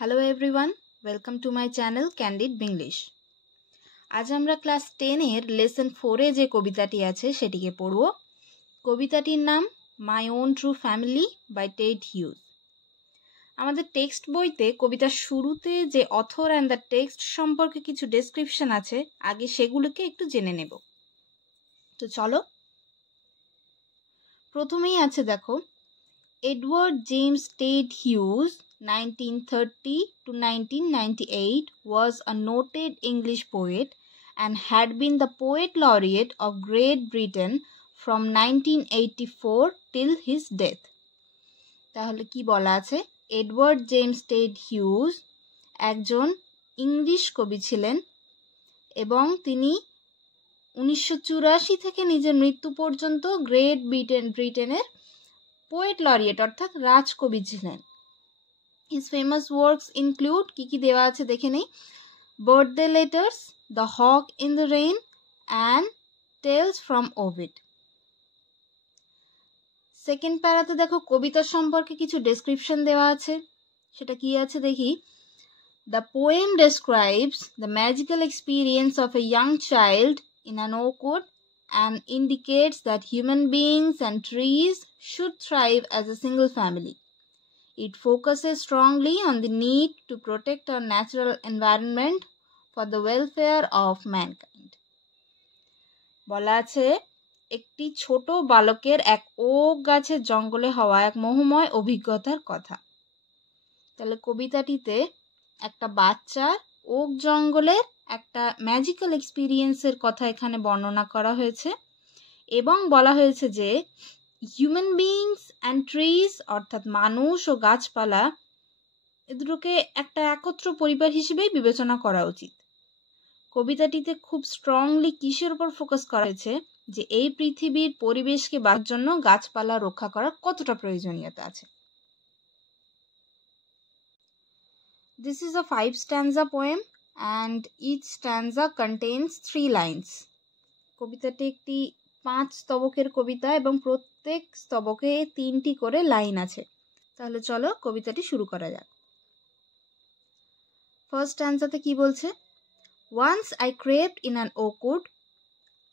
Hello everyone, welcome to my channel Candid Binglish. আজ আমরা class 10 এর লেসন 4 এ যে কবিতাটি আছে সেটিকে পড়ব। কবিতাটির নাম my own true family by Ted Hughes. আমাদের টেক্সট বইতে কবিতার শুরুতে যে অথর অ্যান্ড দ্য টেক্সট সম্পর্কে কিছু ডেসক্রিপশন আছে, আগে সেগুলোকে একটু জেনে নেব। তো চলো, প্রথমেই আছে দেখো, Edward James Ted huge 1930 to 1998 was a noted English poet and had been the poet laureate of Great Britain from 1984 till his death. তাহলে কি বলা আছে? এডওয়ার্ড জেমস টেড হিউজ একজন ইংলিশ কবি ছিলেন এবং তিনি 1984 থেকে নিজের মৃত্যু পর্যন্ত গ্রেট ব্রিটেনের পোয়েট লরিয়েট অর্থাৎ রাজকবি ছিলেন। His famous works include কি দেওয়া আছে দেখে নেই, Birthday Letters, The Hawk in the Rain and Tales from Ovid. Second প্যারাতে দেখো কবিতা সম্পর্কে কিছু ডেসক্রিপশন দেওয়া আছে, সেটা কি আছে দেখি। The poem describes the magical experience of a young child in an oak wood and indicates that human beings and trees should thrive as a single family. It focuses strongly on the need to protect our natural environment for the welfare of mankind. বলা আছে একটি ছোট বালকের এক okay গাছের জঙ্গলে হওয়া এক মোহময় অভিজ্ঞতার কথা। তাহলে কবিতাটিতে একটা বাচ্চার ওক জঙ্গলের একটা ম্যাজিক্যাল এক্সপিরিয়েন্সের কথা এখানে বর্ণনা করা হয়েছে এবং বলা হয়েছে যে হিউম্যান বিইংস অ্যান্ড ট্রিজ অর্থাৎ মানুষ ও গাছপালা এ দুটোকে একটা একত্র পরিবার হিসেবেই বিবেচনা করা উচিত। কবিতাটিতে খুব স্ট্রংলি কিসের উপর ফোকাস করা হয়েছে যে এই পৃথিবীর পরিবেশকে বাঁচার জন্য গাছপালা রক্ষা করার কতটা প্রয়োজনীয়তা আছে। This is a 5 stanza poem and each stanza contains 3 lines. কবিতাটি একটি 5 স্তবকের কবিতা এবং প্রত্যেক স্তবকে 3টি করে লাইন আছে। তাহলে চলো কবিতাটি শুরু করা যাক। ফার্স্ট স্ট্যান্জাতে কি বলছে? Once I crept in an oak wood,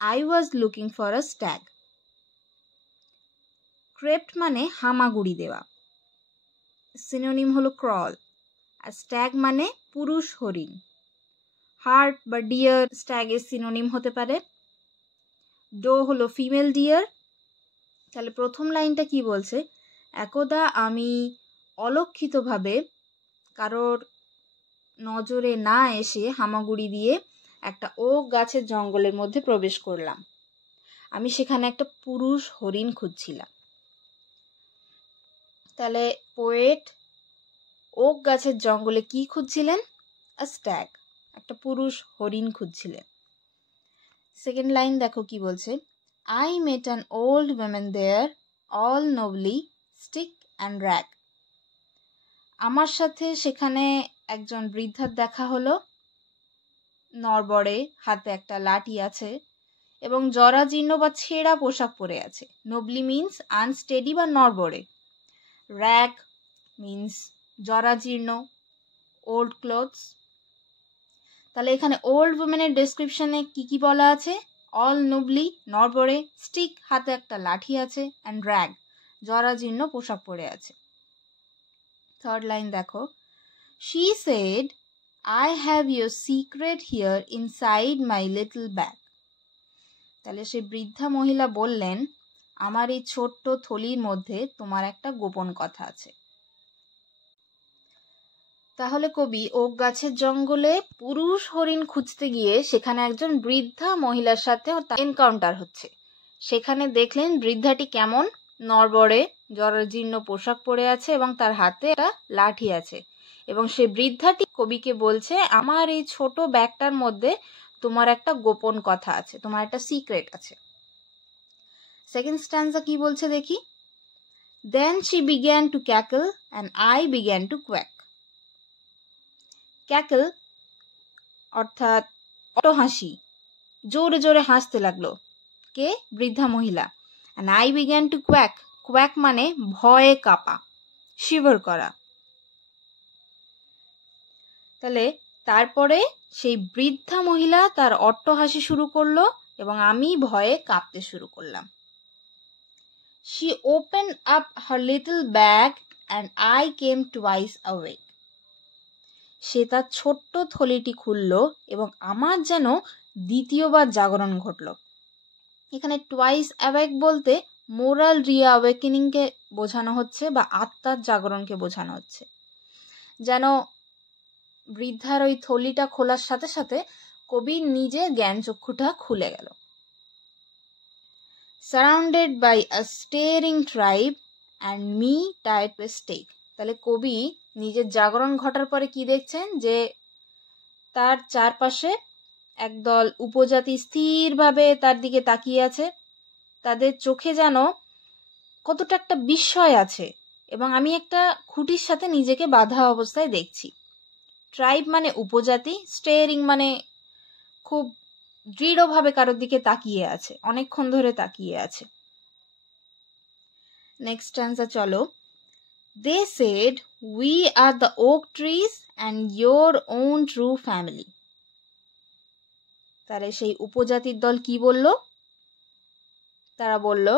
I was looking for a stag. Crept মানে হামাগুড়ি দেওয়া, সিনোনিম হলো ক্রল, আর স্ট্যাগ মানে পুরুষ হরিণ। হার্ট বা ডিয়ার স্ট্যাগের সিনোনিম হতে পারে। ডো হলো ফিমেল ডিয়ার। তাহলে প্রথম লাইনটা কি বলছে? একদা আমি অলক্ষিতভাবে কারোর নজরে না এসে হামাগুড়ি দিয়ে একটা ওক গাছের জঙ্গলের মধ্যে প্রবেশ করলাম। আমি সেখানে একটা পুরুষ হরিণ খুঁজছিলাম। তাহলে পোয়েট ওক গাছের জঙ্গলে কি খুঁজছিলেন? আ স্ট্যাগ, একটা পুরুষ হরিণ খুঁজছিলেন। সেকেন্ড লাইন দেখো কি বলছে? I met an old woman there, all nobly, stick and rag. আমার সাথে সেখানে একজন বৃদ্ধার দেখা হলো, নড়বড়ে, হাতে একটা লাঠি আছে এবং জরাজীর্ণ বা ছেঁড়া পোশাক পরে আছে। নবলি মিন্স আনস্টেডি বা নড়বড়ে, র্যাগ মিন্স জরাজীর্ণ, ওল্ড ক্লোথস। তাহলে এখানে ওল্ড উমেনের ডেসক্রিপশনে কি বলা আছে? অল নবলি, নড়বড়ে, স্টিক, হাতে একটা লাঠি আছে, অ্যান্ড র্যাগ, জরাজীর্ণ পোশাক পরে আছে। থার্ড লাইন দেখো, she said I have your secret here inside my little bag. তাহলে সে বৃদ্ধা মহিলা বললেন, আমার এই ছোট্ট থলির মধ্যে তোমার একটা গোপন কথা আছে। তাহলে কবি ওক গাছের জঙ্গলে পুরুষ হরিণ খুঁজতে গিয়ে সেখানে একজন বৃদ্ধা মহিলার সাথে এনকাউন্টার হচ্ছে। সেখানে দেখলেন বৃদ্ধাটি কেমন, নড়বড়ে, জরাজীর্ণ পোশাক পরে আছে এবং তার হাতে একটা লাঠি আছে এবং সে বৃদ্ধাটি কবিকে বলছে, আমার এই ছোট ব্যাগটার মধ্যে তোমার একটা গোপন কথা আছে, তোমার একটা সিক্রেট আছে। সেকেন্ড স্ট্যান্জা কি বলছে দেখি। Then she began to cackle and I began to quack. Cackle অর্থাৎ অটহাসি, জোরে জোরে হাসতে লাগলো কে? বৃদ্ধা মহিলা। and I began to quack, quack মানে ভয়ে কাঁপা, শিভার করা। তাহলে তারপরে সেই বৃদ্ধা মহিলা তার অট্টহাসি শুরু করলো এবং আমি ভয়ে কাঁপতে শুরু করলাম। She opened up her little bag and I came twice awake. সে তার ছোট্ট থলিটি খুলল এবং আমার যেন দ্বিতীয়বার জাগরণ ঘটল। এখানে টুয়াইস অ্যাওয়েক বলতে মোরাল রিঅ্যাওয়েকেনিংকে বোঝানো হচ্ছে বা আত্মার জাগরণকে বোঝানো হচ্ছে। যেন বৃদ্ধার ওই থলিটা খোলার সাথে সাথে কবির নিজের জ্ঞানচক্ষুটা খুলে গেল। Surrounded by a staring tribe and me tied to a stake. তাহলে কবি নিজের জাগরণ ঘটার পরে কি দেখছেন, যে তার চারপাশে একদল উপজাতি স্থিরভাবে তার দিকে তাকিয়ে আছে, তাদের চোখে যেন কতটা একটা বিস্ময় আছে এবং আমি একটা খুঁটির সাথে নিজেকে বাঁধা অবস্থায় দেখছি। ট্রাইব মানে উপজাতি, স্টেয়ারিং মানে খুব দৃঢ়ভাবে কারোর দিকে তাকিয়ে আছে, অনেকক্ষণ ধরে তাকিয়ে আছে। নেক্সট স্ট্যান্সা চলো। They said, "We are the oak trees and your own true family." তাহলে সেই উপজাতির দল কি বলল? তারা বলল,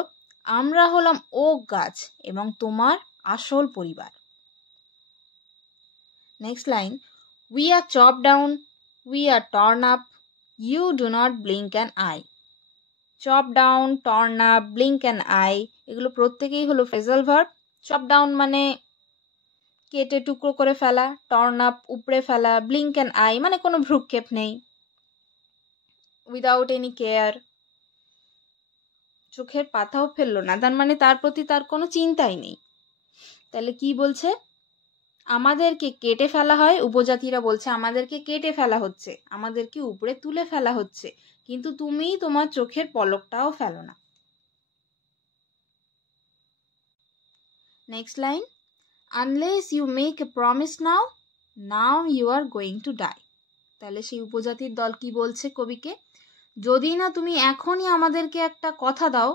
আমরা হলাম ওক গাছ এবং তোমার আসল পরিবার। Next line, We are chopped down, we are torn up, you do not blink an eye. Chop down, torn up, blink an eye এগুলো প্রত্যেকেই হলো ফ্রেজাল ভার্ব। চপ ডাউন মানে কেটে টুকরো করে ফেলা, টর্ন আপ উপড়ে ফেলা, ব্লিঙ্ক অ্যান আই মানে কোনো ভ্রুক্ষেপ নেই, উইদাউট এনি কেয়ার, চোখের পাতাও ফেললো না, তার মানে তার প্রতি তার কোনো চিন্তাই নেই। তাহলে কি বলছে? আমাদেরকে কেটে ফেলা হয়, উপজাতিরা বলছে আমাদেরকে কেটে ফেলা হচ্ছে, আমাদেরকে উপরে তুলে ফেলা হচ্ছে, কিন্তু তুমি তোমার চোখের পলকটাও ফেলো না। Next line, Unless you make a promise now you are going to die. তাহলে সেই উপজাতির দল কি বলছে কবিকে? যদি না তুমি এখনই আমাদেরকে একটা কথা দাও,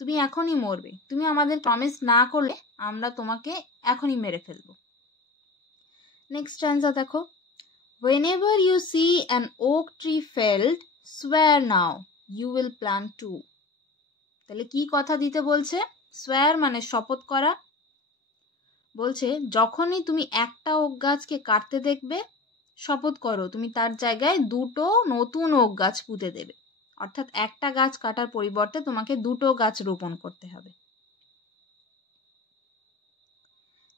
তুমি এখনই মরবে, তুমি আমাদের প্রমিস না করলে আমরা তোমাকে এখনই মেরে ফেলবো। নেক্সট স্ট্যান্সা দেখো, Whenever you see an oak tree felled, swear now you will plant two. তাহলে কি কথা দিতে বলছে? swear মানে শপথ করা। বলছে যখনই তুমি একটা ওক গাছকে কাটতে দেখবে, শপথ করো তুমি তার জায়গায় দুটো নতুন ওক গাছ পুঁতে দেবে, অর্থাৎ একটা গাছ কাটার পরিবর্তে তোমাকে দুটো গাছ রোপণ করতে হবে।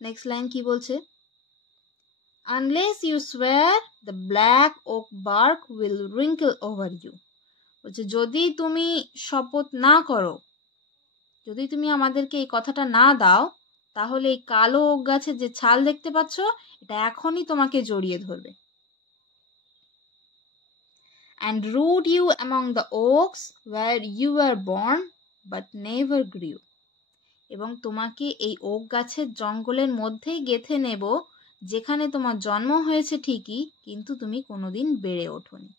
নেক্সট লাইন কি বলছে? Unless you swear, the black oak bark will wrinkle over you. বলছে যদি তুমি শপথ না করো, যদি তুমি আমাদেরকে এই কথাটা না দাও, তাহলে এই কালো ওক গাছের যে ছাল দেখতে পাচ্ছ, এটা এখনই তোমাকে জড়িয়ে ধরবে। And root you among the oaks where you were born but never grew. এবং তোমাকে এই ওক গাছের জঙ্গলের মধ্যেই গেঁথে নেব, যেখানে তোমার জন্ম হয়েছে ঠিকই, কিন্তু তুমি কোনোদিন বেড়ে ওঠোনি।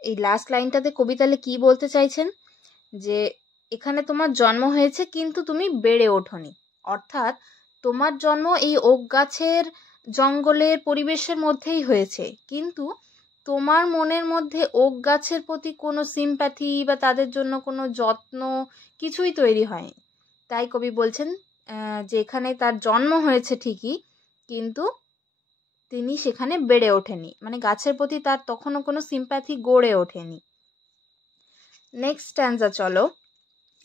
এই লাস্ট লাইনটাতে কবি তাহলে কি বলতে চাইছেন? যে এখানে তোমার জন্ম হয়েছে কিন্তু তুমি বেড়ে ওঠোনি, অর্থাৎ তোমার জন্ম এই ওক গাছের জঙ্গলের পরিবেশের মধ্যেই হয়েছে, কিন্তু তোমার মনের মধ্যে ওক গাছের প্রতি কোনো সিম্প্যাথি বা তাদের জন্য কোনো যত্ন কিছুই তৈরি হয়নি। তাই কবি বলছেন যে এখানে তার জন্ম হয়েছে ঠিকই, কিন্তু তিনি সেখানে বেড়ে ওঠেনি, মানে গাছের প্রতি তার তখনও কোনো সিম্প্যাথি গড়ে ওঠেনি। নেক্সট স্ট্যান্সা চলো,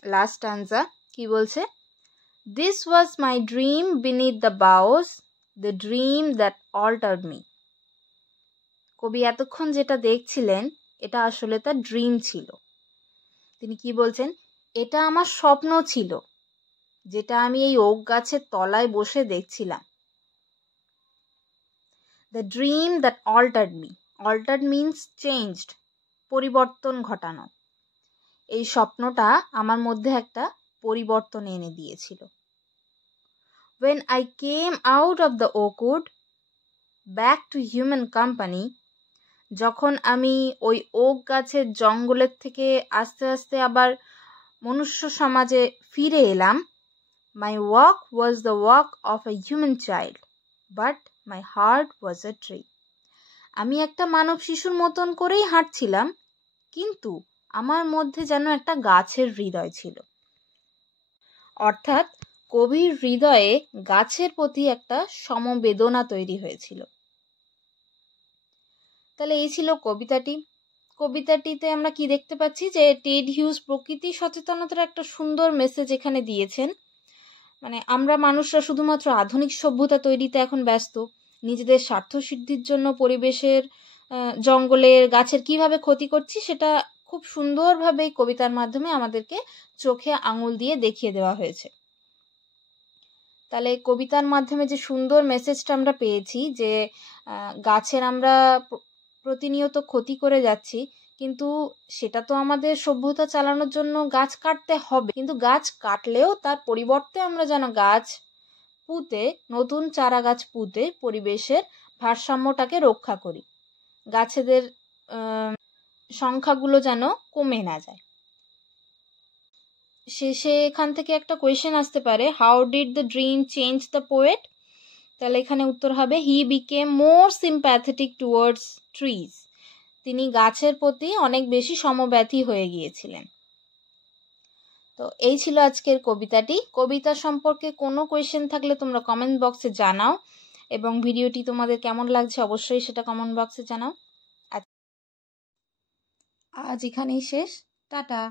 লাস্ট স্ট্যান্সা কি বলছে? This was my dream beneath the boughs, the dream that altered me. কবি এতক্ষণ যেটা দেখছিলেন এটা আসলে তার ড্রিম ছিল। তিনি কি বলছেন? এটা আমার স্বপ্ন ছিল, যেটা আমি এই ওক গাছের তলায় বসে দেখছিলাম। The dream that altered me. Altered means changed, পরিবর্তন ঘটানো। এই স্বপ্নটা আমার মধ্যে একটা পরিবর্তন এনে দিয়েছিল। When I came out of the oak wood back to human company, যখন আমি ওই ওক গাছের জঙ্গলের থেকে আস্তে আস্তে আবার মনুষ্য সমাজে ফিরে এলাম, my walk was the walk of a human child, but my heart was a tree. আমি একটা মানব শিশুর মতন করেই হাঁটছিলাম, কিন্তু আমার মধ্যে যেন একটা গাছের হৃদয় ছিল। অর্থাৎ কবির হৃদয়ে গাছের প্রতি একটা সমবেদনা তৈরি হয়েছিল। তাহলে এই ছিল কবিতাটি। কবিতাটিতে আমরা কি দেখতে পাচ্ছি যে টেড হিউজ প্রকৃতি সচেতনতার একটা সুন্দর মেসেজ এখানে দিয়েছেন। মানে আমরা মানুষরা শুধুমাত্র আধুনিক সভ্যতা তৈরিতে এখন ব্যস্ত, নিজেদের স্বার্থ সিদ্ধির জন্য পরিবেশের, জঙ্গলের, গাছের কিভাবে ক্ষতি করছি সেটা খুব সুন্দরভাবে এই কবিতার মাধ্যমে আমাদেরকে চোখে আঙুল দিয়ে দেখিয়ে দেওয়া হয়েছে। তাহলে কবিতার মাধ্যমে যে সুন্দর মেসেজটা আমরা পেয়েছি যে গাছের আমরা প্রতিনিয়ত ক্ষতি করে যাচ্ছি, কিন্তু সেটা তো আমাদের সভ্যতা চালানোর জন্য গাছ কাটতে হবে, কিন্তু গাছ কাটলেও তার পরিবর্তে আমরা যেন গাছ পুঁতে, নতুন চারা গাছ পুঁতে পরিবেশের ভারসাম্যটাকে রক্ষা করি, গাছেদের সংখ্যাগুলো যেন কমে না যায়। শেষে এখান থেকে একটা কোয়েশ্চেন আসতে পারে, how did the dream change the poet? তাহলে এখানে উত্তর হবে, he became more sympathetic towards trees. তিনি গাছের প্রতি অনেক বেশি সমব্যথী হয়ে গিয়েছিলেন। তো এই ছিল আজকের কবিতাটি। কবিতা সম্পর্কে কোনো কোয়েশ্চেন থাকলে তোমরা কমেন্ট বক্সে জানাও, এবং ভিডিওটি তোমাদের কেমন লাগছে অবশ্যই সেটা কমেন্ট বক্সে জানাও। আজ এখানেই শেষ, টাটা।